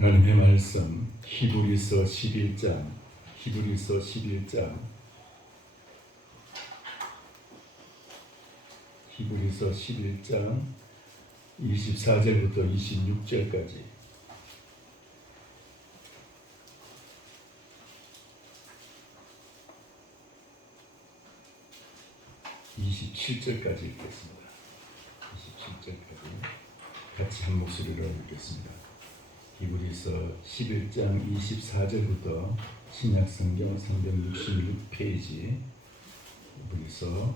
하나님의 말씀 히브리서 11장 히브리서 11장 24절부터 26절까지 (27절까지) 읽겠습니다. 27절까지 같이 한 목소리로 읽겠습니다. 히브리서 11장 24절부터 신약성경 366페이지 히브리서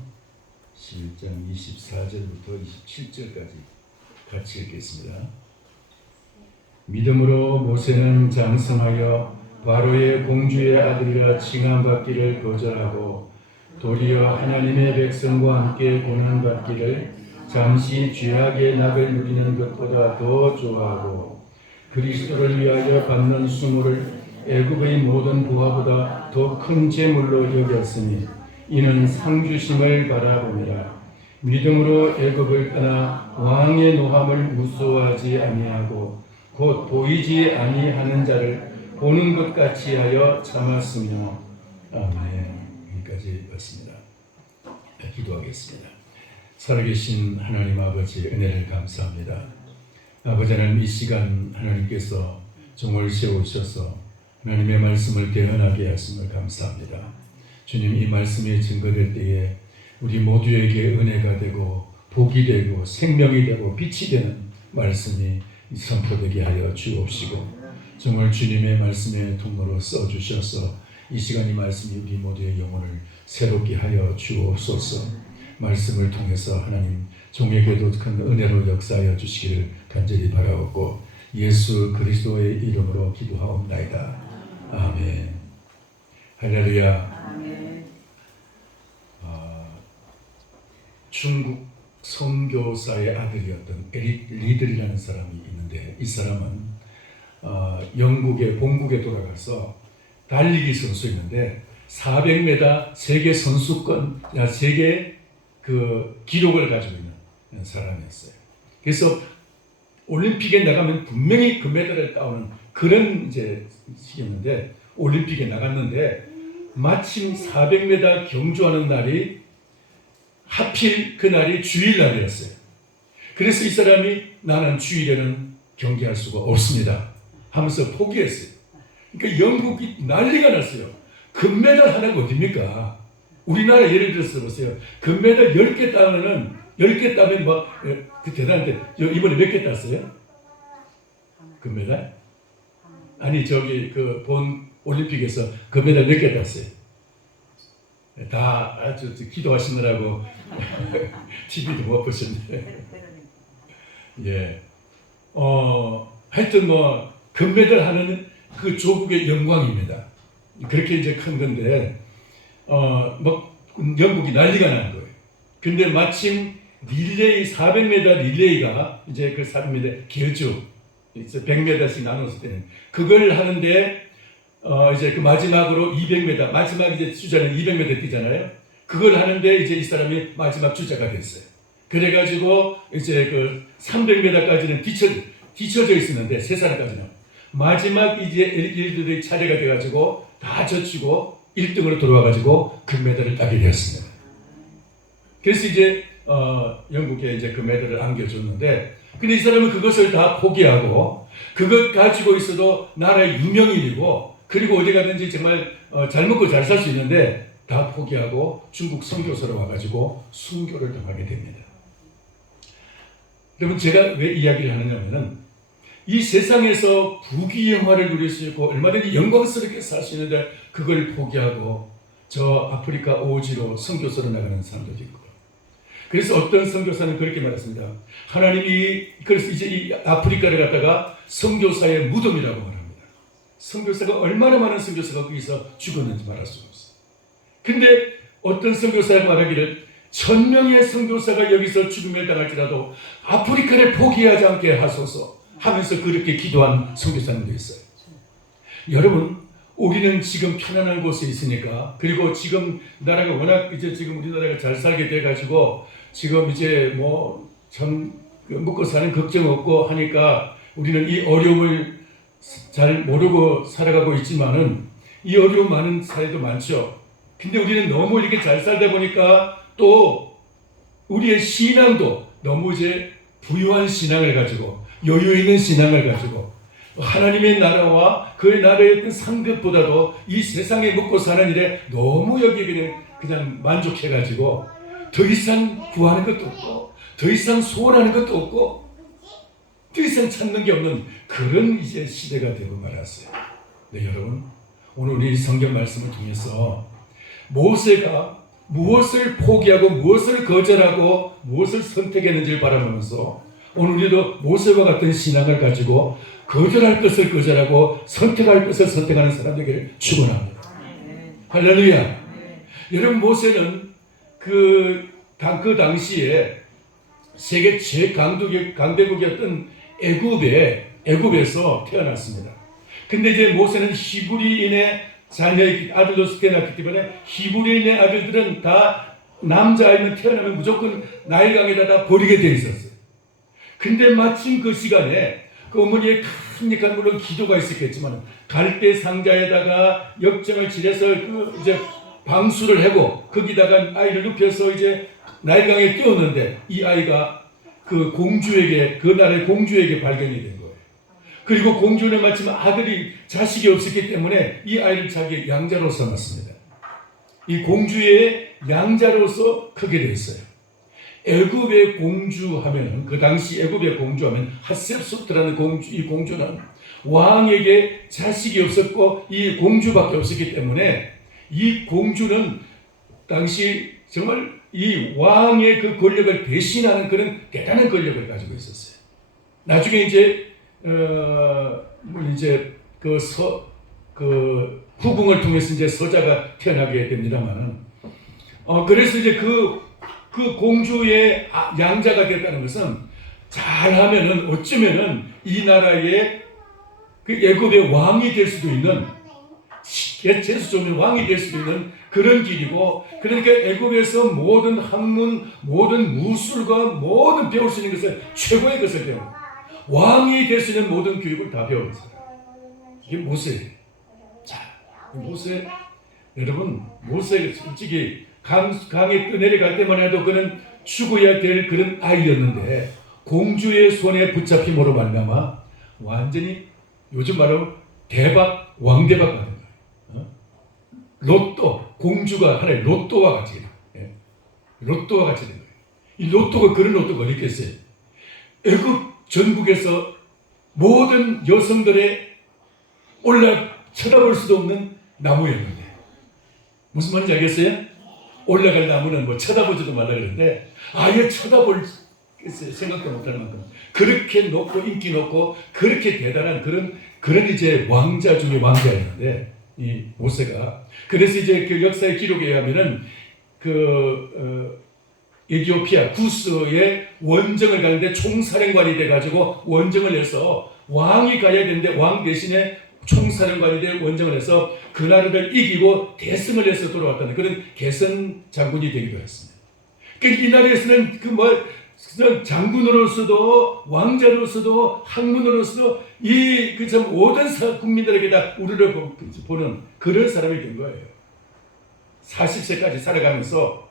11장 24절부터 27절까지 같이 읽겠습니다. 믿음으로 모세는 장성하여 바로의 공주의 아들이라 칭함받기를 거절하고 도리어 하나님의 백성과 함께 고난받기를 잠시 죄악의 낙을 누리는 것보다 더 좋아하고 그리스도를 위하여 받는 수모를 애굽의 모든 부하보다 더 큰 재물로 여겼으니 이는 상주심을 바라보니라. 믿음으로 애굽을 떠나 왕의 노함을 무서워하지 아니하고 곧 보이지 아니하는 자를 보는 것 같이 하여 참았으며. 아멘. 여기까지 봤습니다. 기도하겠습니다. 살아계신 하나님 아버지 은혜를 감사합니다. 아버지 하나님, 이 시간 하나님께서 종을 세우셔서 하나님의 말씀을 대언하게 하심을 감사합니다. 주님, 이 말씀이 증거될 때에 우리 모두에게 은혜가 되고 복이 되고 생명이 되고 빛이 되는 말씀이 선포되게 하여 주옵시고 정말 주님의 말씀의 통로로 써주셔서 이 시간 이 말씀이 우리 모두의 영혼을 새롭게 하여 주옵소서. 말씀을 통해서 하나님 종에게도 큰 은혜로 역사하여 주시기를 간절히 바라옵고 예수 그리스도의 이름으로 기도하옵나이다. 아멘. 할렐루야. 아멘. 중국 선교사의 아들이었던 에릭 리들이라는 사람이 있는데 이 사람은 영국의 본국에 돌아가서 달리기 선수였는데 400m 세계 선수권 세계 그 기록을 가지고 있는 사람이었어요. 그래서 올림픽에 나가면 분명히 금메달을 따오는 그런 이제 시기였는데 올림픽에 나갔는데 마침 400m 경주하는 날이 하필 그날이 주일날이었어요. 그래서 이 사람이 나는 주일에는 경기할 수가 없습니다 하면서 포기했어요. 그러니까 영국이 난리가 났어요. 금메달 하나가 어딥니까? 우리나라 예를 들어서 보세요. 금메달 10개 따면은 10개 따면 뭐 대단한데 이번에 몇 개 땄어요? 금메달? 아니 저기 그 본 올림픽에서 금메달 몇 개 땄어요? 다 아주 기도하시느라고 TV도 못 보셨네. 예. 하여튼 뭐 금메달 하는 그 조국의 영광입니다. 그렇게 이제 큰 건데 뭐 영국이 난리가 난 거예요. 근데 마침 릴레이 400m 릴레이가 이제 그 400m 계주 100m씩 나눴을 때는 그걸 하는데 이제 그 마지막으로 200m 마지막 이제 주자는 200m 뛰잖아요. 그걸 하는데 이제 이 사람이 마지막 주자가 됐어요. 그래가지고 이제 그 300m까지는 뒤쳐져 있었는데 세 사람까지는 마지막 이제 일들의 차례가 돼가지고 다 젖히고 1등으로 돌아와가지고 금메달을 따게 되었습니다. 그래서 이제 영국에 이제 금메달을 안겨줬는데, 근데 이 사람은 그것을 다 포기하고 그것 가지고 있어도 나라의 유명인이고 그리고 어디 가든지 정말 잘 먹고 잘 살 수 있는데 다 포기하고 중국 선교사로 와가지고 순교를 당하게 됩니다. 여러분, 제가 왜 이야기를 하느냐면은 이 세상에서 부귀영화를 누릴 수 있고 얼마든지 영광스럽게 살 수 있는데 그걸 포기하고 저 아프리카 오지로 선교사로 나가는 사람들도 있고, 그래서 어떤 선교사는 그렇게 말했습니다. 하나님이 그래서 이제 이 아프리카를 갖다가 선교사의 무덤이라고 말합니다. 선교사가 얼마나 많은 선교사가 거기서 죽었는지 말할 수가 없어요. 근데 어떤 선교사가 말하기를 1000명의 선교사가 여기서 죽음을 당할지라도 아프리카를 포기하지 않게 하소서 하면서 그렇게 기도한 선교사님도 있어요. 여러분, 우리는 지금 편안한 곳에 있으니까, 그리고 지금 나라가 워낙 이제 지금 우리나라가 잘 살게 돼가지고 지금 이제 뭐 참 먹고 사는 걱정 없고 하니까 우리는 이 어려움을 잘 모르고 살아가고 있지만은 이 어려움 많은 사례도 많죠. 근데 우리는 너무 이렇게 잘 살다 보니까 또 우리의 신앙도 너무 이제 부유한 신앙을 가지고 여유 있는 신앙을 가지고 하나님의 나라와 그 나라의 어떤 상급보다도 이 세상에 먹고 사는 일에 너무 여기에 그냥 만족해가지고 더 이상 구하는 것도 없고 더 이상 소원하는 것도 없고 더 이상 찾는 게 없는 그런 이제 시대가 되고 말았어요. 네, 여러분, 오늘 우리 성경 말씀을 통해서 모세가 무엇을 포기하고 무엇을 거절하고 무엇을 선택했는지를 바라보면서 오늘 우리도 모세와 같은 신앙을 가지고 거절할 것을 거절하고 선택할 것을 선택하는 사람 되기를 축원합니다. 할렐루야. 여러분, 모세는 그 당시에 세계 최강대국이었던 애굽에서 태어났습니다. 근데 이제 모세는 히브리인의 자녀의 아들로서 태어났기 때문에 히브리인의 아들들은 다 남자아이는 태어나면 무조건 나일강에다 다 버리게 돼 있었어요. 근데 마침 그 시간에 그 어머니의 강력한 물론 기도가 있었겠지만 갈대 상자에다가 역정을 칠해서 그 이제 방수를 하고 거기다가 아이를 눕혀서 이제 나일강에 띄웠는데 이 아이가 그 공주에게 그 나라의 공주에게 발견이 된 거예요. 그리고 공주는 마침 자식이 없었기 때문에 이 아이를 자기의 양자로 삼았습니다. 이 공주의 양자로서 크게 됐어요. 애굽의 공주하면 그 당시 애굽의 공주하면 핫셉소트라는 이 공주는 왕에게 자식이 없었고 이 공주밖에 없었기 때문에 이 공주는 당시 정말 이 왕의 그 권력을 대신하는 그런 대단한 권력을 가지고 있었어요. 나중에 이제 그 후궁을 통해서 이제 서자가 태어나게 됩니다만은 그래서 이제 그 공주의 양자가 됐다는 것은 잘하면은 어쩌면은 이 나라의 그 애굽의 왕이 될 수도 있는 재수 좋은 왕이 될 수도 있는 그런 길이고 그러니까 애굽에서 모든 학문, 모든 무술과 모든 배울 수 있는 것을 최고의 것을 배우고 왕이 될 수 있는 모든 교육을 다 배우는 사람. 이게 모세예요. 자, 모세 여러분 모세 솔직히 강에 떠내려갈 때만 해도 그는 죽어야 될 그런 아이였는데 공주의 손에 붙잡힘으로 말미암아 완전히 요즘 말로 대박 왕대박 같은 거예요. 로또 공주가 하나의 로또와 같이 로또와 같이 된 거예요. 이 로또가 그런 로또가 어디 있겠어요? 애굽 전국에서 모든 여성들의 쳐다볼 수도 없는 나무였는데 무슨 말인지 알겠어요? 올라갈 나무는 뭐 쳐다보지도 말라 그러는데 아예 쳐다볼 생각도 못할 만큼 그렇게 높고 인기 높고 그렇게 대단한 그런 이제 왕자 중에 왕자였는데 이 모세가 그래서 이제 그 역사의 기록에 의하면은 에티오피아 구스의 원정을 가는데 총사령관이 돼가지고 원정을 해서 왕이 가야 되는데 왕 대신에 총사령관이 돼 원정을 해서 그 나라를 이기고 대승을 해서 돌아왔다는 그런 개선 장군이 되기도 했습니다. 그러니까 이 나라에서는 장군으로서도 왕자로서도 학문으로서도 모든 국민들에게 다 우리를 보는 그런 사람이 된 거예요. 40세까지 살아가면서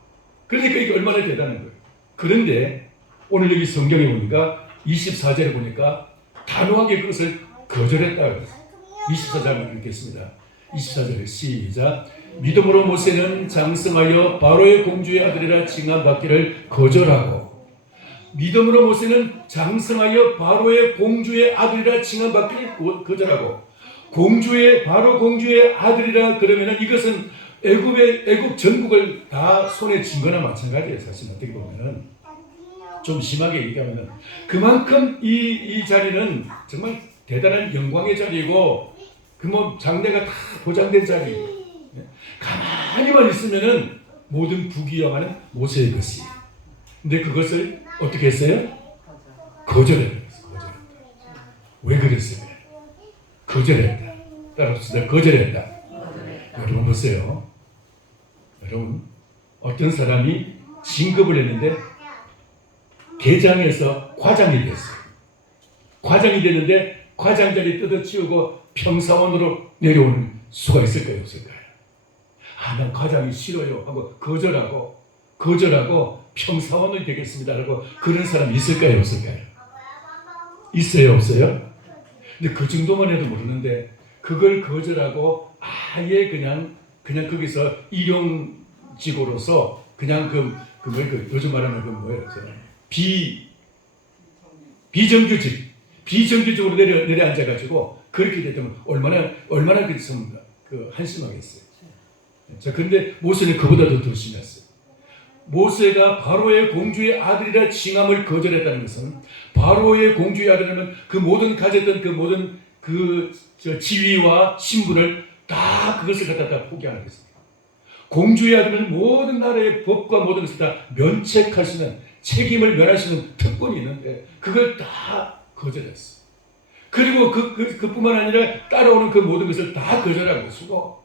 그러니까 이게 얼마나 대단한 거예요. 그런데 오늘 여기 성경에 보니까 24절에 보니까 단호하게 그것을 거절했다. 24절을 읽겠습니다. 24절 시작. 믿음으로 모세는 장성하여 바로의 공주의 아들이라 칭함받기를 거절하고 믿음으로 모세는 장성하여 바로의 공주의 아들이라 칭함받기를 거절하고 바로 공주의 아들이라 그러면은 이것은 애굽 전국을 다 손에 쥔 거나 마찬가지예요. 사실 어떻게 보면은 좀 심하게 얘기하면은 그만큼 이 자리는 정말 대단한 영광의 자리고 장래가 다 보장된 자리예요. 가만히만 있으면은 모든 부귀영화는 모세의 것이에요. 근데 그것을 어떻게 했어요? 거절했다. 왜 그랬어요? 거절했다. 따라합시다. 거절했다. 여러분 보세요. 여러분 어떤 사람이 진급을 했는데 대장에서 과장이 됐어요. 과장이 됐는데 과장자리 뜯어치우고 평사원으로 내려오는 수가 있을까요? 없을까요? 난 과장이 싫어요 하고 거절하고 평사원이 되겠습니다라고 그런 사람이 있을까요? 없을까요? 있어요? 없어요? 근데 그 정도만 해도 모르는데 그걸 거절하고 아예 그냥 거기서 일용직으로서 그냥 요즘 말하는 뭐예요? 비정규직으로 내려앉아가지고 그렇게 되면 얼마나 한심하겠어요. 자, 근데 모세는 그보다도 더 심했어요. 모세가 바로의 공주의 아들이라 칭함을 거절했다는 것은 바로의 공주의 아들이라면 그 모든 가졌던 그 모든 지위와 신분을 다 그것을 갖다 포기하는 것입니다. 공주의 아들은 모든 나라의 법과 모든 것을 다 면책할 수 있는 책임을 면할 수 있는 특권이 있는데 그걸 다 거절했어요. 그리고 그뿐만 아니라 따라오는 그 모든 것을 다 거절한 것이고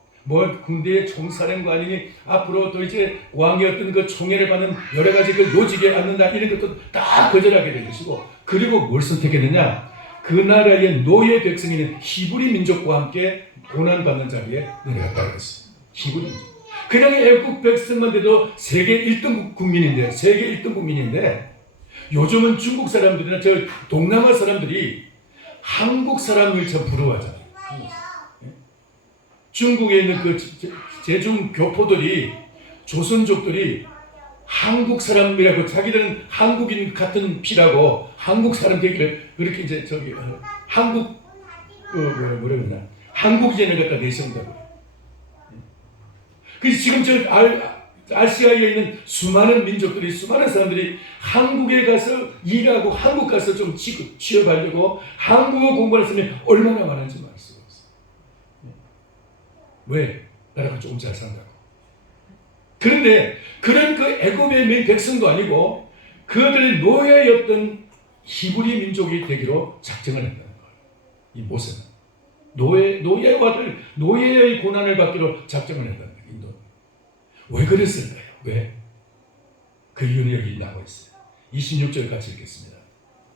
군대의 총사령관이니 앞으로 또 이제 왕의 어떤 그 총애를 받는 여러 가지 그 요직에 앉는다 이런 것도 다 거절하게 된 것이고 그리고 뭘 선택했느냐? 그 나라의 노예 백성인 히브리 민족과 함께 고난받는 자리에 내려갔다는 것이에요. 히브리 민족. 그냥 애국 백성만 돼도 세계 1등 국민인데 요즘은 중국 사람들이나 저 동남아 사람들이 한국 사람을 참 부러워하잖아요. 중국에 있는 그 제중 교포들이 조선족들이 한국 사람이라고 자기들은 한국인 같은 피라고 한국 사람 되기를 그렇게 이제 한국 한국인을 갖다 내세운다고. 그래서 지금 아시아에 있는 수많은 민족들이 수많은 사람들이 한국에 가서 일하고 한국 가서 좀 취업하려고 한국어 공부를 했으면 얼마나 많은지 말 수가 없어요. 왜? 나라가 조금 잘 산다고. 그런데 그런 그 애굽의 백성도 아니고 그들의 노예였던 히브리 민족이 되기로 작정을 했다는 거예요. 이 모세는 노예의 고난을 받기로 작정을 했다는 거예요. 인도. 왜 그랬을까요? 왜? 그 이유는 여기 나와 있어요. 26절 같이 읽겠습니다.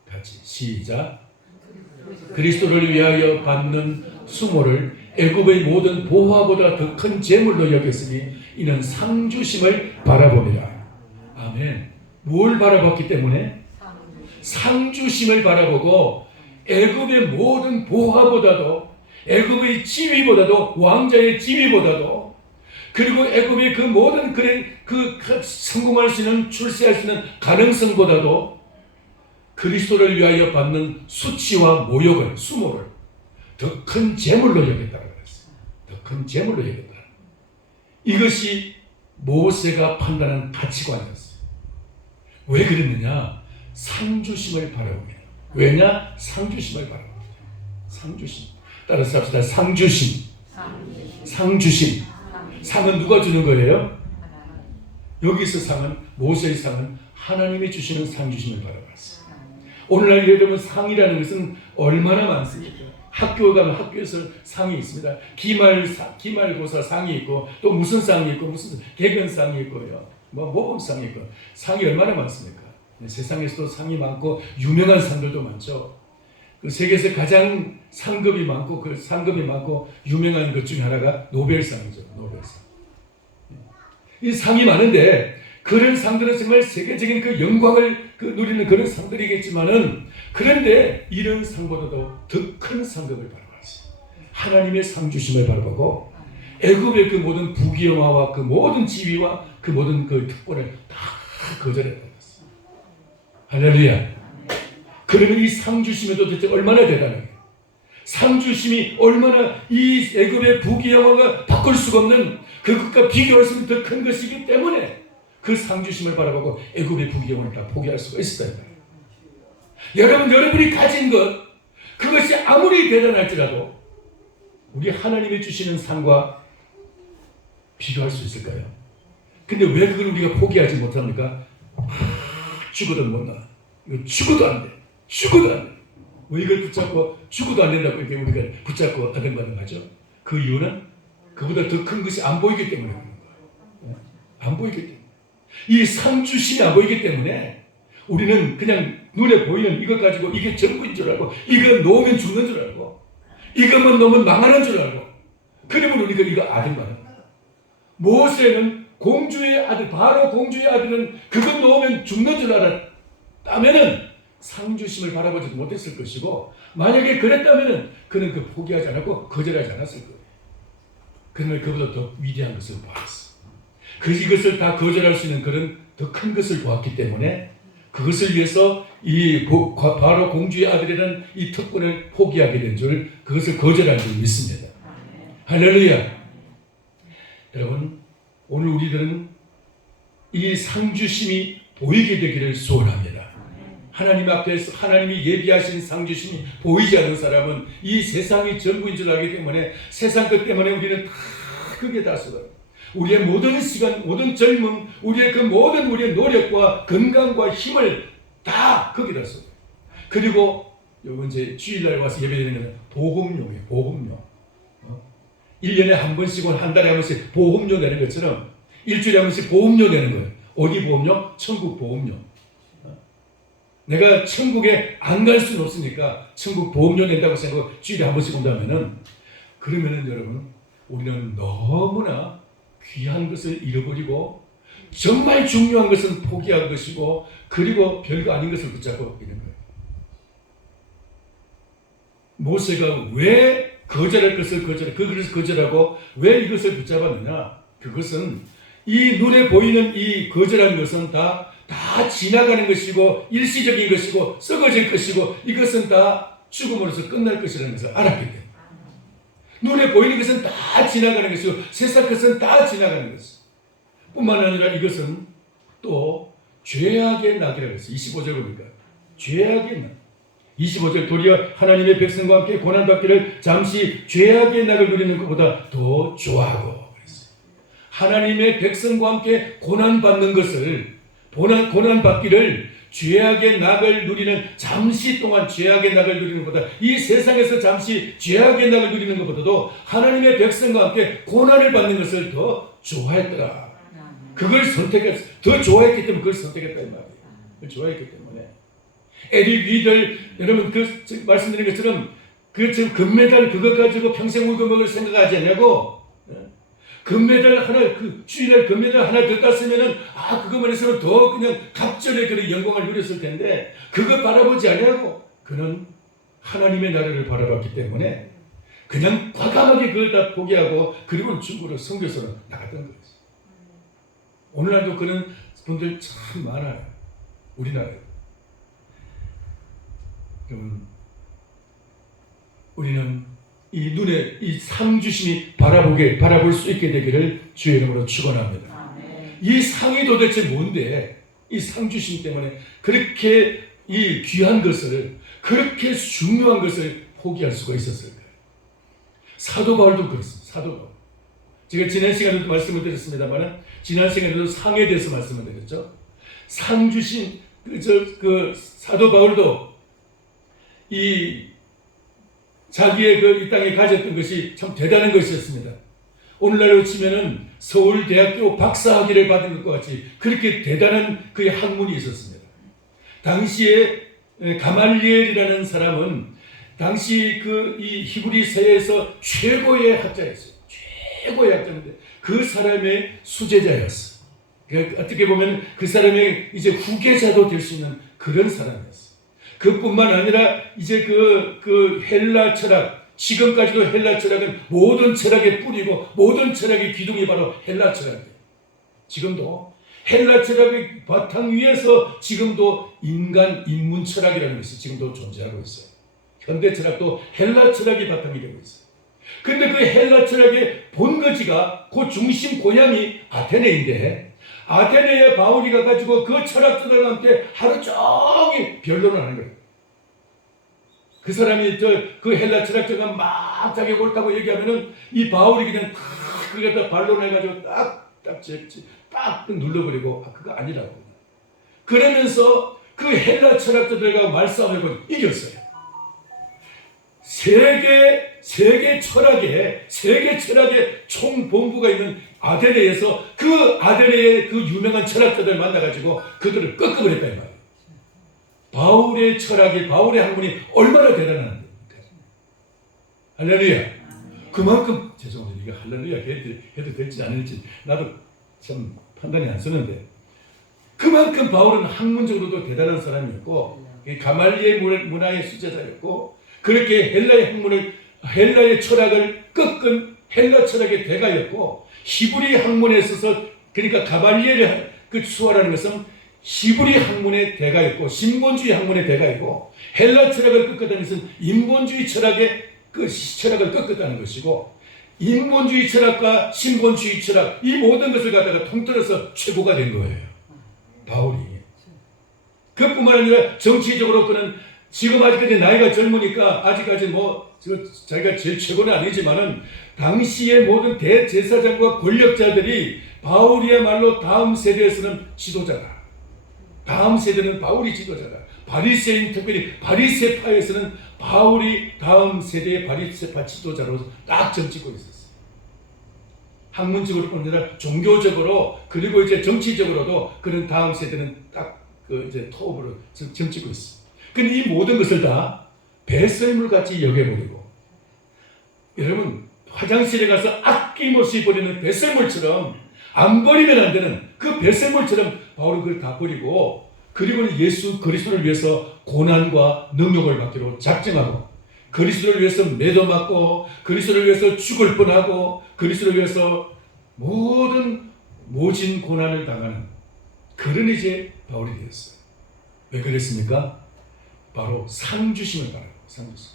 같이 시작. 그리스도를 위하여 받는 수모를 애굽의 모든 보화보다 더 큰 재물로 여겼으니 이는 상주심을 바라봅니다. 아멘. 뭘 바라봤기 때문에? 상주심을 바라보고 애굽의 모든 보화보다도 애굽의 지위보다도 왕자의 지위보다도 그리고 애굽의 그 모든 성공할 수 있는 출세할 수 있는 가능성보다도 그리스도를 위하여 받는 수치와 모욕을 수모를 더 큰 재물로 여겼다고 그랬어요. 더 큰 재물로 여겼다. 이것이 모세가 판단한 가치관이었어요. 왜 그랬느냐? 상주심을 바라봅니다. 왜냐? 상주심을 바라봅니다. 상주심. 따라서 합시다. 상주심. 상주심. 상은 누가 주는 거예요? 여기서 상은 모세의 상은 하나님이 주시는 상주심을 바라봤어요. 오늘날 여러분 상이라는 것은 얼마나 많습니까? 학교 가면 학교에서 상이 있습니다. 기말고사 상이 있고 또 무슨 상이 있고 무슨 개근상이 있고요. 모범상이 있고 상이 얼마나 많습니까? 세상에서도 상이 많고 유명한 상들도 많죠. 그 세계에서 가장 상급이 많고 그 상급이 많고 유명한 것 중에 하나가 노벨상이죠. 노벨상. 이 상이 많은데 그런 상들은 정말 세계적인 그 영광을 누리는 그런 상들이겠지만은 그런데 이런 상보다도 더 큰 상급을 바라봤어요. 하나님의 상주심을 바라보고 애굽의 그 모든 부귀영화와 그 모든 지위와 그 모든 그 특권을 다 거절했다는 것입니다. 할렐루야. 그러면 이 상주심이 도대체 얼마나 대단해요. 상주심이 얼마나 이 애굽의 부귀영화가 바꿀 수가 없는 그것과 비교할 수 없는 더 큰 것이기 때문에 그 상주심을 바라보고 애굽의 부귀영화를 다 포기할 수가 있었다. 여러분이 가진 것 그것이 아무리 대단할지라도 우리 하나님이 주시는 상과 비교할 수 있을까요? 근데 왜 그걸 우리가 포기하지 못합니까? 죽어도 못 나. 이거 죽어도 안 돼. 죽어도 안 돼. 왜 이걸 붙잡고 죽어도 안 된다고 이렇게 우리가 붙잡고 아등바등하죠? 그 이유는 그보다 더 큰 것이 안 보이기 때문에 그런 거예요. 안 보이기 때문에. 이 상주심이 안 보이기 때문에 우리는 그냥 눈에 보이는 이것 가지고 이게 전부인 줄 알고, 이거 놓으면 죽는 줄 알고, 이것만 놓으면 망하는 줄 알고, 그러면 우리가 이거 아들만. 모세는 공주의 아들, 바로 공주의 아들은 그것 놓으면 죽는 줄 알았다면은 상주심을 바라보지도 못했을 것이고, 만약에 그랬다면은 그는 그 포기하지 않았고 거절하지 않았을 거예요. 그러면 그보다 더 위대한 것을 보았어. 이것을 다 거절할 수 있는 그런 더 큰 것을 보았기 때문에 그것을 위해서 바로 공주의 아들이라는 이 특권을 포기하게 된 줄, 그것을 거절한 줄 믿습니다. 할렐루야. 여러분, 오늘 우리들은 이 상주심이 보이게 되기를 소원합니다. 하나님 앞에서 하나님이 예비하신 상주심이 보이지 않는 사람은 이 세상이 전부인 줄 알기 때문에 세상 것 때문에 우리는 다 크게 다스려요. 우리의 모든 시간, 모든 젊음, 우리의 그 모든 우리의 노력과 건강과 힘을 다 거기다 써요. 그리고 요번 이제 주일날 와서 예배드리는 것은 보험료예요. 보험료. 1년에 한 번씩, 한 달에 한 번씩 보험료 내는 것처럼 일주일에 한 번씩 보험료 내는 거예요. 어디 보험료? 천국 보험료. 내가 천국에 안 갈 수는 없으니까 천국 보험료 낸다고 생각하고 주일에 한 번씩 온다면은, 그러면은 여러분, 우리는 너무나 귀한 것을 잃어버리고 정말 중요한 것은 포기한 것이고, 그리고 별거 아닌 것을 붙잡고 있는 거예요. 모세가 왜 거절할 것을 그것을 거절하고 왜 이것을 붙잡았느냐? 그것은 이 눈에 보이는 이 거절한 것은 다 지나가는 것이고 일시적인 것이고 썩어질 것이고 이것은 다 죽음으로써 끝날 것이라는 것을 알았기 때문에, 눈에 보이는 것은 다 지나가는 것이고 세상 것은 다 지나가는 것이고, 뿐만 아니라 이것은 또 죄악의 낙이라고 했어요. 25절 보니까 죄악의 낙. 25절, 도리어 하나님의 백성과 함께 고난받기를 잠시 죄악의 낙을 누리는 것보다 더 좋아하고 그랬어요. 하나님의 백성과 함께 고난받는 것을, 고난받기를, 죄악의 낙을 누리는, 잠시 동안 죄악의 낙을 누리는 것보다, 이 세상에서 잠시 죄악의 낙을 누리는 것보다도 하나님의 백성과 함께 고난을 받는 것을 더 좋아했더라. 그걸 선택했어. 더 좋아했기 때문에 그걸 선택했다 이 말이에요. 그걸 좋아했기 때문에. 에릭 리들, 여러분 말씀드린 것처럼 지금 금메달 그것 가지고 평생 울고 먹을 생각하지 않냐고. 금메달 하나, 주일날 금메달 하나 더 땄으면은 그것만 해서는 더 그냥 갑절의 그런 영광을 누렸을 텐데 그거 바라보지 않냐고. 그는 하나님의 나라를 바라봤기 때문에 그냥 과감하게 그걸 다 포기하고 그리고 중국으로 선교사로 나갔던 거지. 오늘날도 그런 분들 참 많아요. 우리나라에. 우리는 이 눈에 이 상주심이 바라볼 수 있게 되기를 주의 이름으로 축원합니다. 이 상이 도대체 뭔데? 이 상주심 때문에 그렇게 이 귀한 것을, 그렇게 중요한 것을 포기할 수가 있었을까요? 사도 바울도 그렇습니다. 사도 바울. 제가 지난 시간에도 말씀을 드렸습니다만, 지난 시간에도 상에 대해서 말씀을 드렸죠. 상주심, 사도 바울도 자기의 이 땅에 가졌던 것이 참 대단한 것이었습니다. 오늘날로 치면은 서울대학교 박사학위를 받은 것과 같이 그렇게 대단한 그의 학문이 있었습니다. 당시에 가말리엘이라는 사람은 당시 이 히브리 세계에서 최고의 학자였어요. 최고의 학자인데 그 사람의 수제자였어. 그러니까 어떻게 보면 그 사람의 이제 후계자도 될 수 있는 그런 사람이었어. 그뿐만 아니라 이제 그 헬라 철학, 지금까지도 헬라 철학은 모든 철학의 뿌리고 모든 철학의 기둥이 바로 헬라 철학이에요. 지금도 헬라 철학의 바탕 위에서 지금도 인문 철학이라는 것이 지금도 존재하고 있어요. 현대 철학도 헬라 철학이 바탕이 되고 있어요. 근데 그 헬라 철학의 본거지가 그 중심 고향이 아테네인데, 아테네에 바울이 가가지고 그 철학자들과 함께 하루 종일 변론을 하는 거예요. 그 사람이 그 헬라 철학자가 막 자기 옳다고 얘기하면은 이 바울이 그냥 그걸 갖다 반론해가지고 딱 눌러버리고 그거 아니라고. 그러면서 그 헬라 철학자들과 말싸움해보니 이겼어요. 세계 철학의 총본부가 있는 아테네에서 그 아테네의 그 유명한 철학자들 만나가지고 그들을 꺾어버렸다 이 말이에요. 바울의 철학이, 바울의 학문이 얼마나 대단한데. 할렐루야. 그만큼, 죄송합니다. 이거 할렐루야 해도 될지 안 될지 나도 참 판단이 안 서는데, 그만큼 바울은 학문적으로도 대단한 사람이었고, 가말리엘 문화의 수제자였고, 그렇게 헬라의 학문을, 헬라의 철학을 꺾은 헬라 철학의 대가였고, 히브리 학문에 있어서, 그러니까 가말리엘의 그 수화라는 것은 히브리 학문의 대가였고, 신본주의 학문의 대가이고, 헬라 철학을 꺾었다는 것은 인본주의 철학의 그 철학을 꺾었다는 것이고, 인본주의 철학과 신본주의 철학, 이 모든 것을 갖다가 통틀어서 최고가 된 거예요, 바울이. 그뿐만 아니라 정치적으로 그는 지금 아직까지 나이가 젊으니까 아직까지 뭐 자기가 제일 최고는 아니지만은, 당시의 모든 대제사장과 권력자들이 바울이야말로 다음 세대에서는 지도자다. 다음 세대는 바울이 지도자다. 바리새인, 특별히 바리새파에서는 바울이 다음 세대의 바리새파 지도자로 딱 점치고 있었어요. 학문적으로뿐 아니라 종교적으로, 그리고 이제 정치적으로도 그는 다음 세대는 딱 그 이제 톱으로 점치고 있어요. 근데 이 모든 것을 다 배설물 같이 여겨버리고, 여러분 화장실에 가서 아낌없이 버리는 배설물처럼, 안 버리면 안 되는 그 배설물처럼 바울은 그걸 다 버리고, 그리고는 예수 그리스도를 위해서 고난과 능력을 받기로 작정하고, 그리스도를 위해서 매도 맞고, 그리스도를 위해서 죽을 뻔하고, 그리스도를 위해서 모든 모진 고난을 당하는 그런 이제 바울이 되었어요. 왜 그랬습니까? 바로 상 주심을 바라고, 상 주심.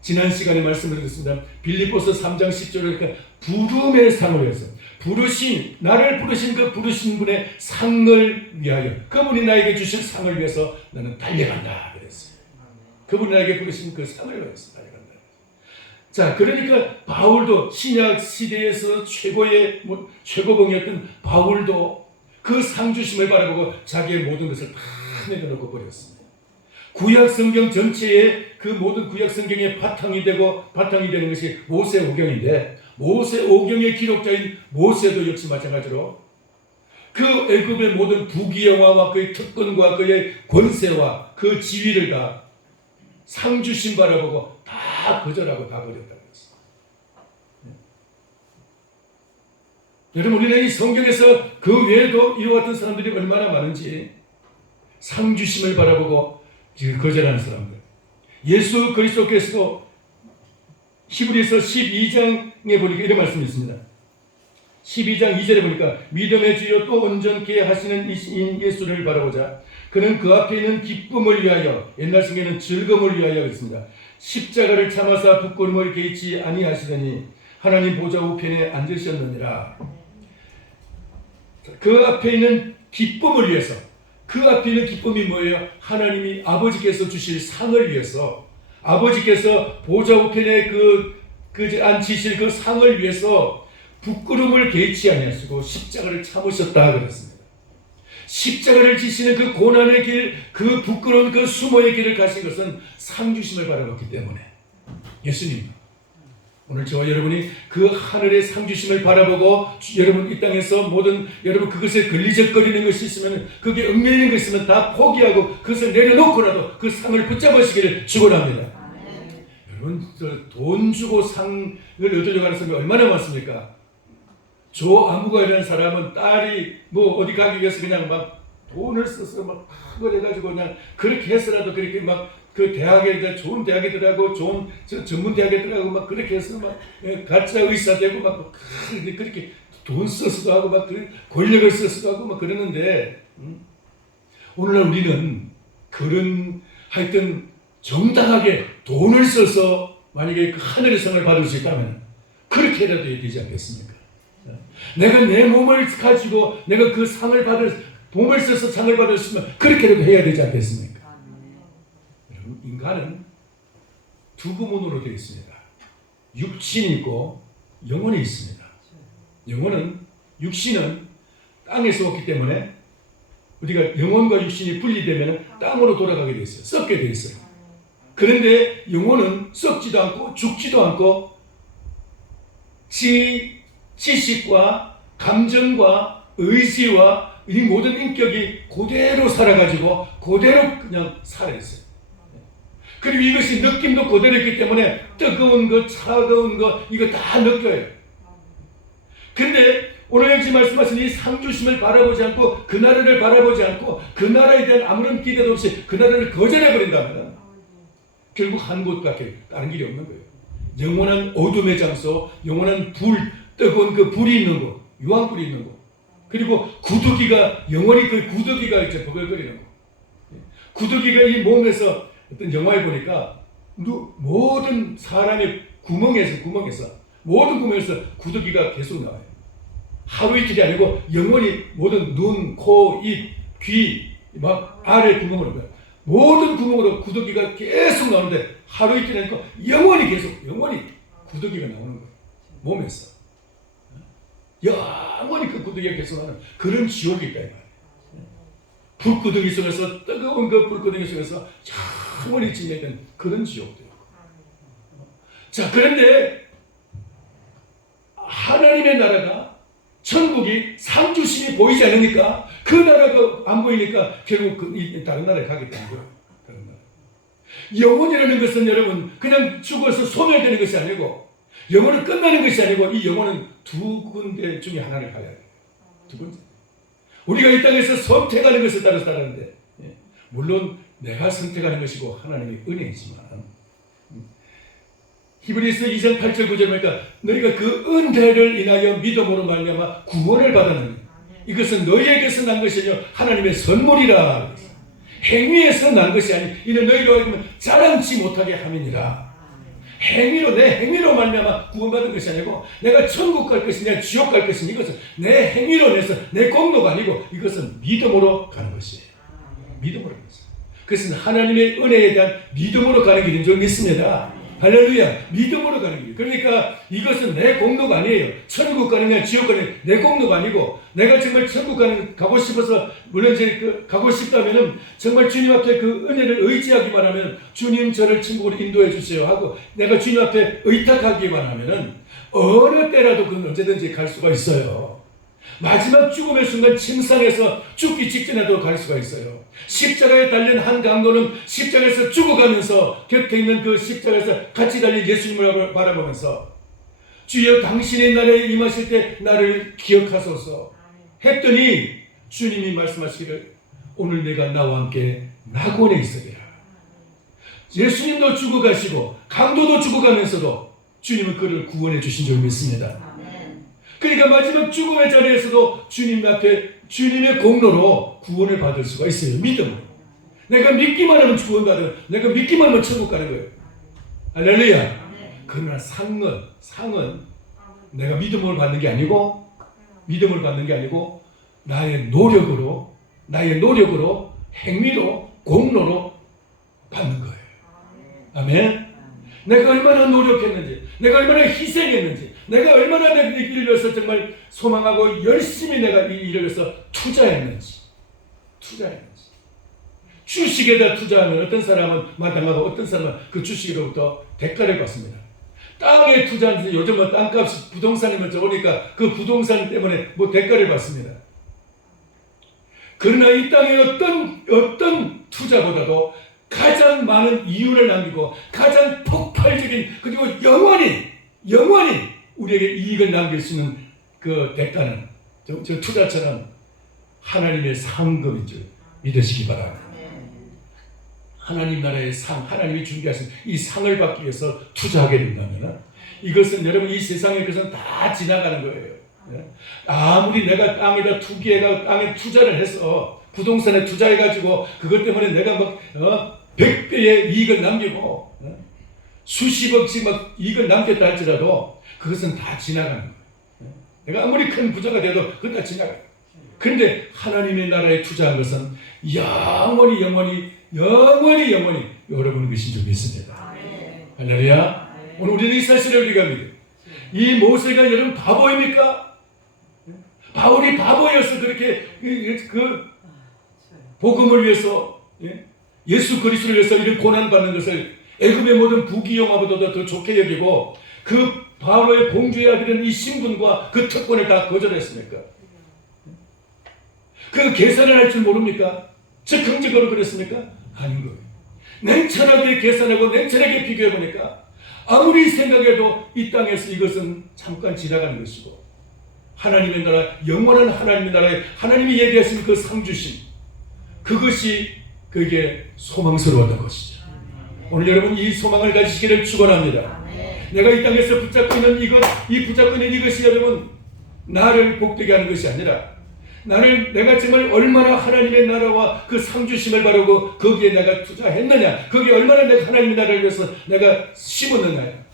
지난 시간에 말씀을 드렸습니다. 빌립보서 3장 10절에 그러니까 부름의 상을 위해서, 나를 부르신 그 부르신 분의 상을 위하여, 그분이 나에게 주실 상을 위해서 나는 달려간다 그랬어요. 그분이 나에게 부르신 그 상을 위해서 달려간다. 자, 그러니까 바울도 신약 시대에서 최고봉이었던 바울도 그 상 주심을 바라보고 자기의 모든 것을 다 내려놓고 버렸습니다. 구약 성경 전체의 그 모든 구약 성경의 바탕이 되는 것이 모세오경인데, 모세오경의 기록자인 모세도 역시 마찬가지로 그 애굽의 모든 부귀영화와 그의 특권과 그의 권세와 그 지위를 다 상 주심 바라보고 다 거절하고 다 버렸다고 했어요. 여러분, 우리는 이 성경에서 그 외에도 이와 같은 사람들이 얼마나 많은지, 상 주심을 바라보고 거절하는 사람들. 예수 그리스도께서도 히브리서 12장에 보니까 이런 말씀이 있습니다. 12장 2절에 보니까 믿음의 주여 또 온전케 하시는 이신 예수를 바라보자. 그는 그 앞에 있는 기쁨을 위하여, 옛날 성경에는 즐거움을 위하여 있습니다. 십자가를 참아사 부끄러움을 개의치 아니하시더니 하나님 보좌 우편에 앉으셨느니라. 그 앞에 있는 기쁨을 위해서, 그 앞에 있는 기쁨이 뭐예요? 하나님이 아버지께서 주실 상을 위해서, 아버지께서 보좌 우편에 앉히실 그 상을 위해서 부끄러움을 개의치 아니하시고 십자가를 참으셨다 그랬습니다. 십자가를 지시는 그 고난의 길, 그 부끄러운 그 수모의 길을 가신 것은 상 주심을 바라봤기 때문에, 예수님, 오늘 저와 여러분이 그 하늘의 상 주심을 바라보고, 여러분 이 땅에서 모든 여러분 그것에 걸리적거리는 것이 있으면, 그게 얽매이는 것이 있으면 다 포기하고 그것을 내려놓고라도 그 상을 붙잡으시기를 축원합니다. 여러분, 돈 주고 상을 얻으려고 하는 사람이 얼마나 많습니까? 조아무가이라는 사람은 딸이 뭐 어디 가기 위해서 그냥 막 돈을 써서 막 그걸 해가지고 그냥 그렇게 해서라도 그렇게 막 그 대학에, 좋은 대학에 들어가고 좋은 전문 대학에 들어가고 막 그렇게 해서 막 가짜 의사 되고 막 그렇게 돈 써서도 하고 막 권력을 써서도 하고 막 그러는데, 오늘날 우리는 그런 하여튼 정당하게 돈을 써서 만약에 그 하늘의 상을 받을 수 있다면 그렇게라도 해야 되지 않겠습니까? 내가 내 몸을 가지고 내가 그 상을 몸을 써서 상을 받을 수 있으면 그렇게라도 해야 되지 않겠습니까? 여러분, 인간은 두 부문으로 되어 있습니다. 육신이 있고 영혼이 있습니다. 육신은 땅에서 왔기 때문에 우리가 영혼과 육신이 분리되면 땅으로 돌아가게 되어 있어요. 썩게 되어 있어요. 그런데 영혼은 썩지도 않고 죽지도 않고 지식과 감정과 의지와 이 모든 인격이 그대로 살아가지고 그대로 그냥 살아있어요. 그리고 이것이 느낌도 그대로 있기 때문에 뜨거운 거, 차가운 거 이거 다 느껴요. 근데 오늘 여기 말씀하신 이 상주심을 바라보지 않고 그 나라를 바라보지 않고 그 나라에 대한 아무런 기대도 없이 그 나라를 거절해버린다면 결국 한 곳밖에 다른 길이 없는 거예요. 영원한 어둠의 장소, 영원한 불, 뜨거운 그 불이 있는 곳, 유황불이 있는 곳, 그리고 구더기가 영원히 그 구더기가 이제 버글거리는 곳. 구더기가 이 몸에서 어떤 영화에 보니까 모든 사람의 모든 구멍에서 구더기가 계속 나와요. 하루 이틀이 아니고 영원히 모든 눈, 코, 입, 귀, 막 아래 구멍으로 모든 구멍으로 구더기가 계속 나오는데 하루 이틀이 아니고 영원히 구더기가 나오는 거예요. 몸에서. 영원히 그 구더기가 계속 나오는 그런 지옥이 있다. 불구덩이 속에서 뜨거운 그 불구덩이 속에서 영원히 지내는 그런 지옥도 있고. 자, 그런데 하나님의 나라가 천국이 상주심이 보이지 않으니까 그 나라가 안 보이니까 결국 다른 나라에 가게 되는 거예요. 다른 나라. 영혼이라는 것은 여러분 그냥 죽어서 소멸되는 것이 아니고 영혼은 끝나는 것이 아니고 이 영혼은 두 군데 중에 하나를 가야 돼요. 두 군데. 우리가 이 땅에서 선택하는 것에 따라서 다른데 물론 내가 선택하는 것이고 하나님의 은혜이지만 히브리서 2장 8절 9절 보니까 너희가 그 은혜를 인하여 믿음으로 말미암아 구원을 받았느니 이것은 너희에게서 난 것이 아니요 하나님의 선물이라. 행위에서 난 것이 아니 이는 너희로 하여금 자랑치 못하게 함이니라. 내 행위로 말미암아 구원받은 것이 아니고 내가 천국 갈 것이냐 지옥 갈 것이냐 이것은 내 행위로 내서 내 공로가 아니고 이것은 믿음으로 가는 것이에요. 믿음으로 가는 것이에요. 그것은 하나님의 은혜에 대한 믿음으로 가는 길인 줄 믿습니다. 할렐루야. 믿음으로 가는 길. 그러니까 이것은 내 공로가 아니에요. 천국 가느냐 지옥 가느냐 내 공로가 아니고 내가 정말 천국 가고 싶어서 물론 이제 가고 싶다면은 정말 주님 앞에 그 은혜를 의지하기만 하면 주님 저를 천국으로 인도해 주세요 하고 내가 주님 앞에 의탁하기만 하면은 어느 때라도 그건 언제든지 갈 수가 있어요. 마지막 죽음의 순간 침상에서 죽기 직전에도 갈 수가 있어요. 십자가에 달린 한 강도는 십자가에서 죽어가면서 곁에 있는 그 십자가에서 같이 달린 예수님을 바라보면서 주여 당신의 나라에 임하실 때 나를 기억하소서 했더니 주님이 말씀하시기를 오늘 내가 나와 함께 낙원에 있으리라. 예수님도 죽어가시고 강도도 죽어가면서도 주님은 그를 구원해 주신 줄 믿습니다. 그러니까 마지막 죽음의 자리에서도 주님 앞에 주님의 공로로 구원을 받을 수가 있어요. 믿음으로. 내가 믿기만 하면 구원받아요. 내가 믿기만 하면 천국 가는 거예요. 할렐루야. 그러나 상은 내가 믿음을 받는 게 아니고 나의 노력으로 행위로 공로로 받는 거예요. 아멘. 내가 얼마나 노력했는지, 내가 얼마나 희생했는지, 내가 얼마나 내 길을 위해서 정말 소망하고 열심히 내가 이 일을 위해서 투자했는지. 주식에다 투자하면 어떤 사람은 마땅하고 어떤 사람은 그 주식으로부터 대가를 받습니다. 땅에 투자하는데 요즘 땅값이 부동산이면 좋으니까 그 부동산 때문에 대가를 받습니다. 그러나 이 땅의 어떤 투자보다도 가장 많은 이윤을 남기고 가장 폭발적인 그리고 영원히 우리에게 이익을 남길 수 있는 그 대가는 저 투자처는 하나님의 상급인 줄 믿으시기 바랍니다. 하나님 나라의 상, 하나님이 준비하신 이 상을 받기 위해서 투자하게 된다면 이것은 여러분 이 세상에 것은 다 지나가는 거예요. 아무리 내가 땅에 투자를 해서 부동산에 투자해가지고 그것 때문에 내가 100배의 이익을 남기고 수십억씩 이익을 남겼다 할지라도 그것은 다 지나가는 거예요. 내가 아무리 큰 부자가 돼도 그건 다 지나가요. 그런데 하나님의 나라에 투자한 것은 영원히 여러분의 것인 줄 믿습니다. 할렐루야. 오늘 우리는 이 사실을 우리가 믿어요. 이 모세가 여러분 바보입니까? 바울이 바보여서 그렇게 그 복음을 위해서 예수 그리스도를 위해서 이런 고난받는 것을 애굽의 모든 부귀영화보다도 더 좋게 여기고 그 바로의 공주에 하기는 이 신분과 그 특권을 다 거절했습니까? 그 계산을 할 줄 모릅니까? 즉흥적으로 그랬습니까? 아닌 거예요. 냉철하게 계산하고 냉철하게 비교해보니까 아무리 생각해도 이 땅에서 이것은 잠깐 지나가는 것이고, 하나님의 나라, 영원한 하나님의 나라에 하나님이 얘기하신 그 상주심, 그것이 그게 소망스러웠던 것이죠. 오늘 여러분 이 소망을 가지시기를 축원합니다. 내가 이 땅에서 붙잡고 있는 이것이 여러분 나를 복되게 하는 것이 아니라, 내가 정말 얼마나 하나님의 나라와 그 상주심을 바라고 거기에 내가 투자했느냐, 거기에 얼마나 내가 하나님의 나라를 위해서 내가 심었느냐,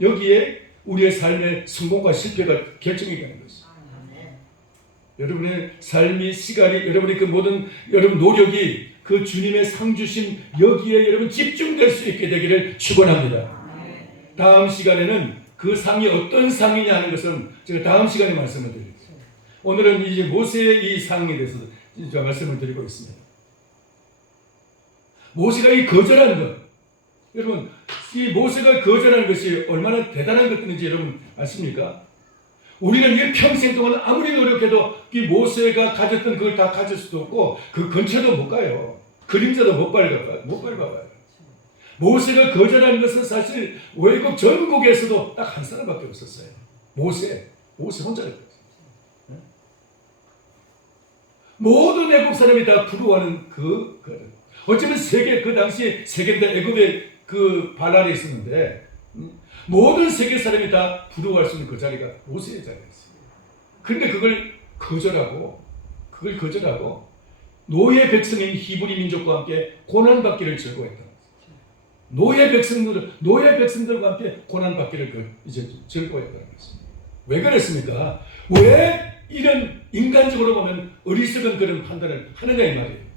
여기에 우리의 삶의 성공과 실패가 결정이 되는 것이죠. 여러분의 삶이, 시간이, 여러분의 그 모든 여러분 노력이 그 주님의 상주심 여기에 여러분 집중될 수 있게 되기를 축원합니다. 다음 시간에는 그 상이 어떤 상이냐 하는 것은 제가 다음 시간에 말씀을 드리겠습니다. 오늘은 이제 모세의 이 상에 대해서 제가 말씀을 드리고 있습니다. 모세가 이 거절한 것, 여러분 이 모세가 거절한 것이 얼마나 대단한 것인지 여러분 아십니까? 우리는 이 평생 동안 아무리 노력해도 이 모세가 가졌던 그걸 다 가질 수도 없고 그 근처도 못 가요. 그림자도 못 밟아봐요. 모세가 거절한 것은 사실 외국 전국에서도 딱 한 사람밖에 없었어요. 모세 혼자였어요. 모든 애국 사람이 다 부러워하는 그 어쩌면 그 당시 세계 애국의 그 발알에 있었는데 모든 세계 사람이 다 부러워할 수 있는 그 자리가 모세의 자리였어요. 그런데 그걸 거절하고 노예 백성인 히브리 민족과 함께 고난받기를 즐거워했다. 노예 백성들과 함께 고난받기를 이제 즐거워했다는 것입니다. 왜 그랬습니까? 왜 이런 인간적으로 보면 어리석은 그런 판단을 하느냐 이 말이에요.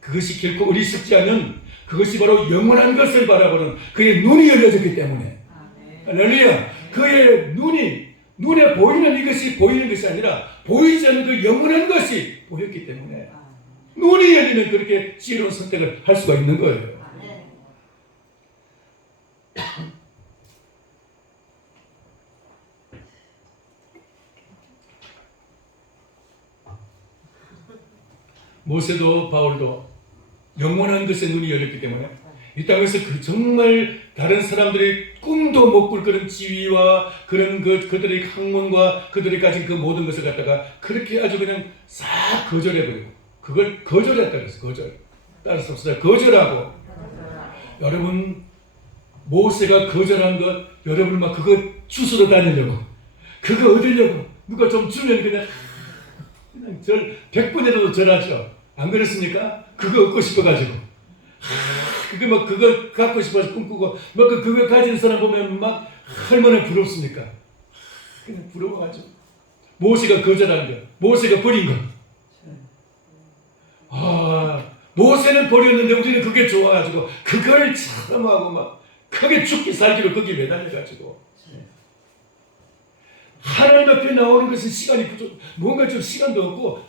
그것이 결코 어리석지 않은, 그것이 바로 영원한 것을 바라보는 그의 눈이 열려졌기 때문에. 할렐루야. 그의 눈에 보이는 이것이 보이는 것이 아니라 보이지 않는 그 영원한 것이 보였기 때문에 눈이 열리면 그렇게 지혜로운 선택을 할 수가 있는 거예요. 모세도 바울도 영원한 것에 눈이 열렸기 때문에 이 땅에서 정말 다른 사람들이 꿈도 못 꿀 그런 지위와 그런 그들의 학문과 그들이 가진 그 모든 것을 갖다가 그렇게 아주 그냥 싹 거절해버리고, 그걸 거절했다 그랬어. 따라서 거절하고. 여러분 모세가 거절한 것, 여러분 막 그거 주스러 다니려고, 그거 얻으려고 누가 좀 주면 그냥 절 100번이라도 절하죠. 안 그렇습니까? 그거 얻고 싶어가지고 그거 갖고 싶어서 꿈꾸고 그거 가진 사람 보면 막 얼마나 부럽습니까? 그냥 부러워가지고 모세가 거절한 것, 모세가 버린 것. 모세는 버렸는데 우리는 그게 좋아가지고 그걸 참하고 막 크게 죽기 살기로 거기에 매달려가지고 하나님 앞에 나오는 것은 시간이 부족, 뭔가 좀 시간도 없고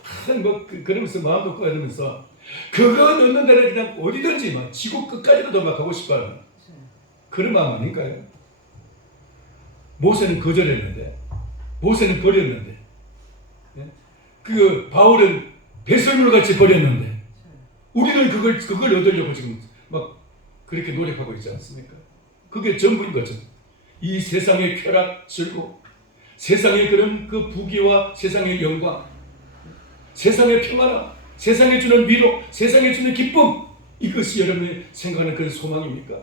그러면서 마음도 없고 이러면서 그거 넣는 데는 그냥 어디든지 막 지구 끝까지도 막 가고 싶어하는 그런 마음 아닌가요? 모세는 거절했는데, 모세는 버렸는데, 그 바울은 배설물 같이 버렸는데, 우리는 그걸 얻으려고 지금 막 그렇게 노력하고 있지 않습니까? 그게 전부인 거죠. 이 세상의 쾌락, 즐거움, 세상의 그런 그 부귀와 세상의 영광, 세상의 평안함, 세상에 주는 위로, 세상에 주는 기쁨, 이것이 여러분이 생각하는 그런 소망입니까?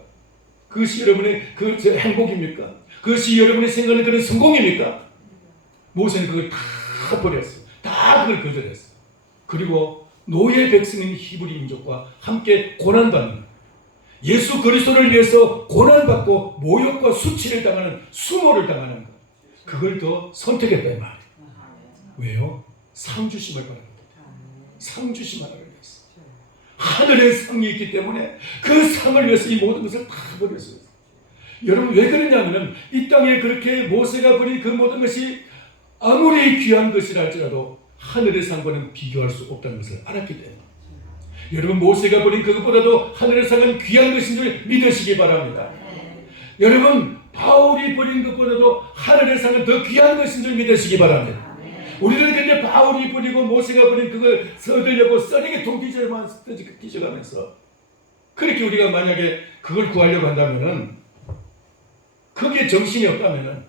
그것이 여러분의 그 행복입니까? 그것이 여러분이 생각하는 그런 성공입니까? 모세는 그걸 다 버렸어. 다 그걸 거절했어. 그리고 노예 백성인 히브리 민족과 함께 고난받는, 예수 그리스도를 위해서 고난받고 모욕과 수치를 당하는, 수모를 당하는 것, 그걸 더 선택했다 이 말이에요. 왜요? 상주심을 바랍니다. 상주심 하나를 위해서. 하늘의 상이 있기 때문에 그 상을 위해서 이 모든 것을 다 버렸어요. 여러분 왜 그러냐면 이 땅에 그렇게 모세가 버린 그 모든 것이 아무리 귀한 것이라 할지라도 하늘의 상과는 비교할 수 없다는 것을 알았기 때문에, 여러분 모세가 버린 그것보다도 하늘의 상은 귀한 것인 줄 믿으시기 바랍니다. 여러분 바울이 버린 것보다도 하늘의 상은 더 귀한 것인 줄 믿으시기 바랍니다. 우리는 근데 바울이 버리고 모세가 버린 그걸 얻으려고 썰에게 동기절만 뒤져가면서 그렇게 우리가 만약에 그걸 구하려고 한다면은 거기에 정신이 없다면은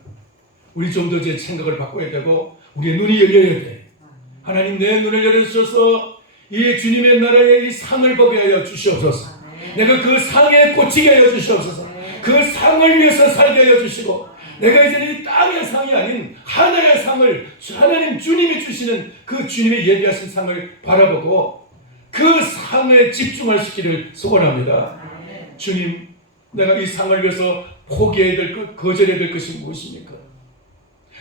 우리 좀 더 제 생각을 바꿔야 되고 우리의 눈이 열려야 돼. 하나님 내 눈을 열어주셔서 이 주님의 나라의 이 상을 보게 하여 주시옵소서. 내가 그 상에 꽂히게 하여 주시옵소서. 그 상을 위해서 살게 하여 주시고 내가 이제 이 땅의 상이 아닌 하늘의 상을 하나님 주님이 주시는 그 주님의 예비하신 상을 바라보고 그 상에 집중할 수 있기를 소원합니다. 주님, 내가 이 상을 위해서 포기해야 될 것, 거절해야 될 것이 무엇입니까?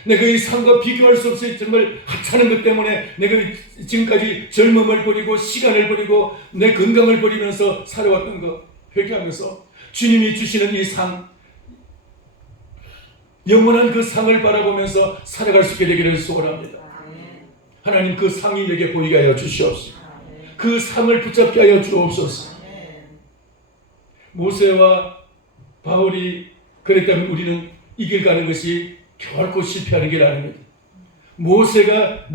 내가 이 상과 비교할 수 없이 정말 하찮은 것 때문에 내가 지금까지 젊음을 버리고 시간을 버리고 내 건강을 버리면서 살아왔던 것 회개하면서 주님이 주시는 이 상, 영원한 그 상을 바라보면서 살아갈 수 있게 되기를 소원합니다. 하나님 그 상이 내게 보이게 하여 주시옵소서. 그 상을 붙잡게 하여 주옵소서. 모세와 바울이 그랬다면 우리는 이 길 가는 것이 결코 실패하는 길 아닙니다. 모세가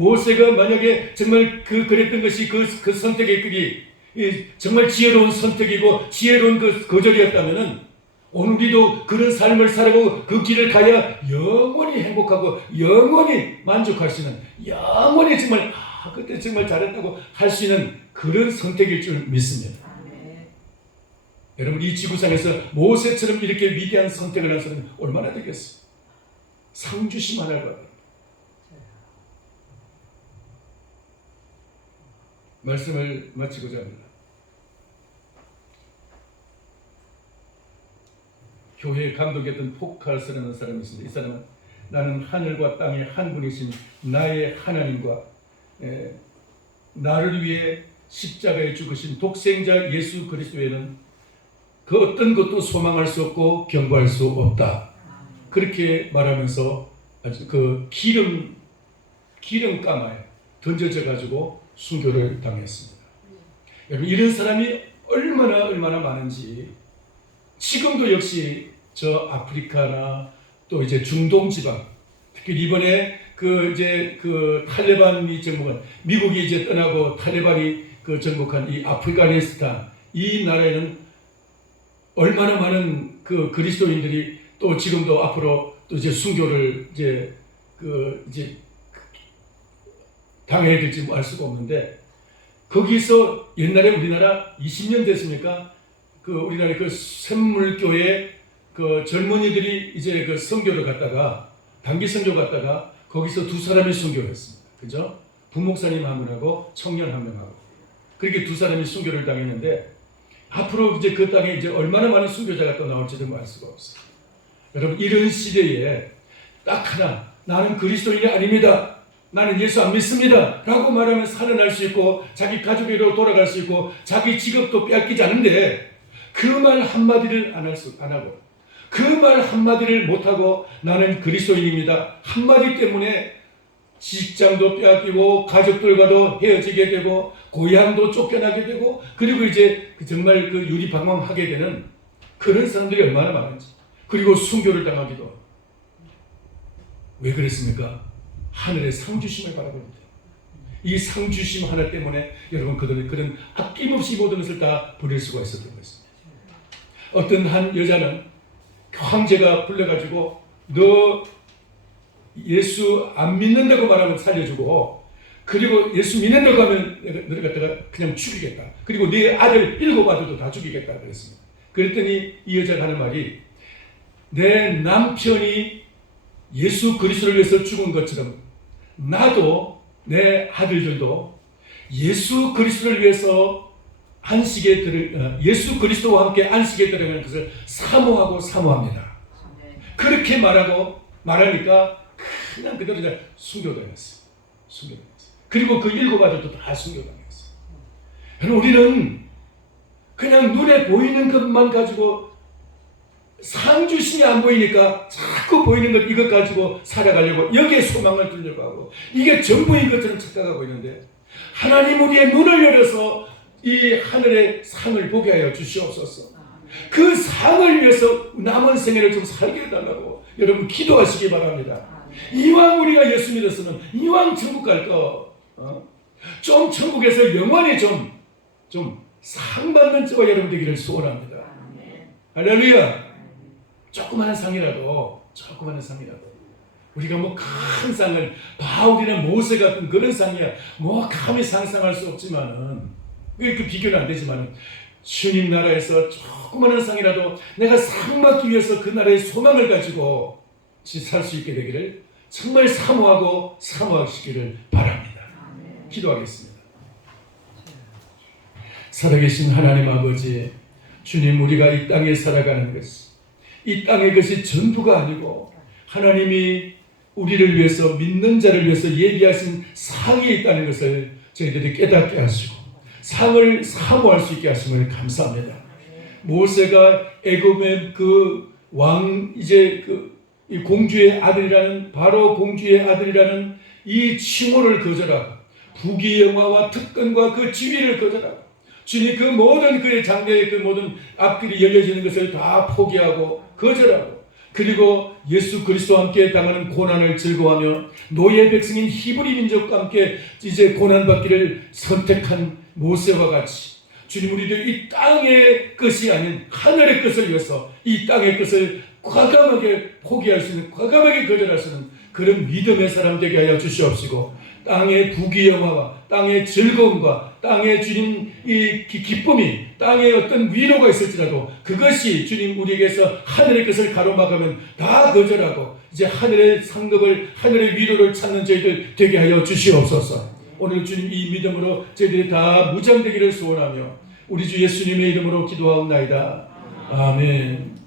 만약에 정말 그랬던 것이 그 선택의 끈이 정말 지혜로운 선택이고 지혜로운 그 거절이었다면은 오늘 우리도 그런 삶을 살아가고 그 길을 가야 영원히 행복하고 영원히 만족할 수 있는 영원히 정말 그때 정말 잘했다고 할 수 있는 그런 선택일 줄 믿습니다. 여러분 이 지구상에서 모세처럼 이렇게 위대한 선택을 한 사람이 얼마나 되겠어요? 상주심 하나를 받아요. 말씀을 마치고자 합니다. 교회의 감독이었던 포칼스라는 사람이 있습니다. 이 사람은 나는 하늘과 땅의 한 분이신 나의 하나님과 나를 위해 십자가에 죽으신 독생자 예수 그리스도에는 그 어떤 것도 소망할 수 없고 경고할 수 없다. 그렇게 말하면서 아주 그 기름가마에 던져져 가지고 순교를 당했습니다. 여러분 이런 사람이 얼마나 많은지 지금도 역시 저 아프리카나 또 이제 중동 지방 특히 이번에 그 탈레반이 정복한 미국이 이제 떠나고 탈레반이 그 정복한 이 아프가니스탄 이 나라에는 얼마나 많은 그 그리스도인들이 또 지금도 앞으로 또 이제 순교를 이제 당해야 될지 알 수가 없는데 거기서 옛날에 우리나라 20년 됐습니까? 그 우리나라 그 샘물교회 그 젊은이들이 이제 그 선교를 갔다가 단기 선교 갔다가 거기서 두 사람이 순교를 했습니다. 그죠? 부목사님 한 분하고 청년 한 명하고 그렇게 두 사람이 순교를 당했는데 앞으로 이제 그 땅에 이제 얼마나 많은 순교자가 또 나올지도 알 수가 없어요. 여러분 이런 시대에 딱 하나 나는 그리스도인이 아닙니다. 나는 예수 안 믿습니다. 라고 말하면 살아날 수 있고 자기 가족에도 돌아갈 수 있고 자기 직업도 빼앗기지 않는데 그 말 한마디를 안 하고 그 말 한마디를 못하고 나는 그리스도인입니다. 한마디 때문에 직장도 빼앗기고 가족들과도 헤어지게 되고 고향도 쫓겨나게 되고 그리고 이제 정말 그 유리방황하게 되는 그런 사람들이 얼마나 많은지 그리고 순교를 당하기도 하고 왜 그랬습니까? 하늘의 상주심을 바라봅니다. 이 상주심 하나 때문에 여러분 그들은 그런 아낌없이 모든 것을 다 버릴 수가 있었던 것입니다. 어떤 한 여자는 황제가 불러가지고 너 예수 안 믿는다고 말하면 살려주고 그리고 예수 믿는다고 하면 너를 갖다가 그냥 죽이겠다. 그리고 네 아들 7 아들도 다 죽이겠다 그랬습니다. 그랬더니 이 여자가 하는 말이 내 남편이 예수 그리스도를 위해서 죽은 것처럼 나도 내 아들들도 예수 그리스도를 위해서 예수 그리스도와 함께 안식에 들어가는 것을 사모합니다. 그렇게 말하니까 그냥 그대로 순교당했어요. 그리고 그 7 아들도 다 순교당했어요. 우리는 그냥 눈에 보이는 것만 가지고 상주심이 안 보이니까 자꾸 보이는 것 이것 가지고 살아가려고 여기에 소망을 두려고 하고 이게 전부인 것처럼 착각하고 있는데 하나님 우리의 눈을 열어서 이 하늘의 상을 보게 하여 주시옵소서. 그 상을 위해서 남은 생애를 좀 살게 해달라고 여러분 기도하시기 바랍니다. 이왕 우리가 예수 믿었으면 이왕 천국 갈까? 좀 천국에서 영원히 좀 상받는 저와 여러분 되기를 소원합니다. 할렐루야. 조그마한 상이라도 우리가 뭐 큰 상을 바울이나 모세 같은 그런 상이야 뭐 감히 상상할 수 없지만은 그 비교는 안 되지만은 주님 나라에서 조그마한 상이라도 내가 상 받기 위해서 그 나라의 소망을 가지고 살 수 있게 되기를 정말 사모하시기를 바랍니다. 기도하겠습니다. 살아계신 하나님 아버지, 주님, 우리가 이 땅에 살아가는 것이 이 땅의 것이 전부가 아니고 하나님이 우리를 위해서 믿는 자를 위해서 예비하신 상이 있다는 것을 저희들이 깨닫게 하시고 상을 사모할 수 있게 하심을 감사합니다. 모세가 애굽의 그 왕 이제 이 공주의 아들이라는 바로 공주의 아들이라는 이 칭호를 거절하고 부귀영화와 특권과 그 지위를 거절하고 주님 그 모든 그의 장래의 그 모든 앞길이 열려지는 것을 다 포기하고 거절하고 그리고 예수 그리스도와 함께 당하는 고난을 즐거워하며 노예 백성인 히브리 민족과 함께 이제 고난받기를 선택한 모세와 같이 주님 우리들 이 땅의 것이 아닌 하늘의 것을 위해서 이 땅의 것을 과감하게 포기할 수 있는 과감하게 거절할 수 있는 그런 믿음의 사람 되게 하여 주시옵시고 땅의 부귀영화와 땅의 즐거움과 땅의 주님 이 기쁨이 땅에 어떤 위로가 있을지라도 그것이 주님 우리에게서 하늘의 것을 가로막으면 다 거절하고 이제 하늘의 상급을 하늘의 위로를 찾는 저희들 되게 하여 주시옵소서. 오늘 주님 이 믿음으로 저희들이 다 무장되기를 소원하며 우리 주 예수님의 이름으로 기도하옵나이다. 아멘.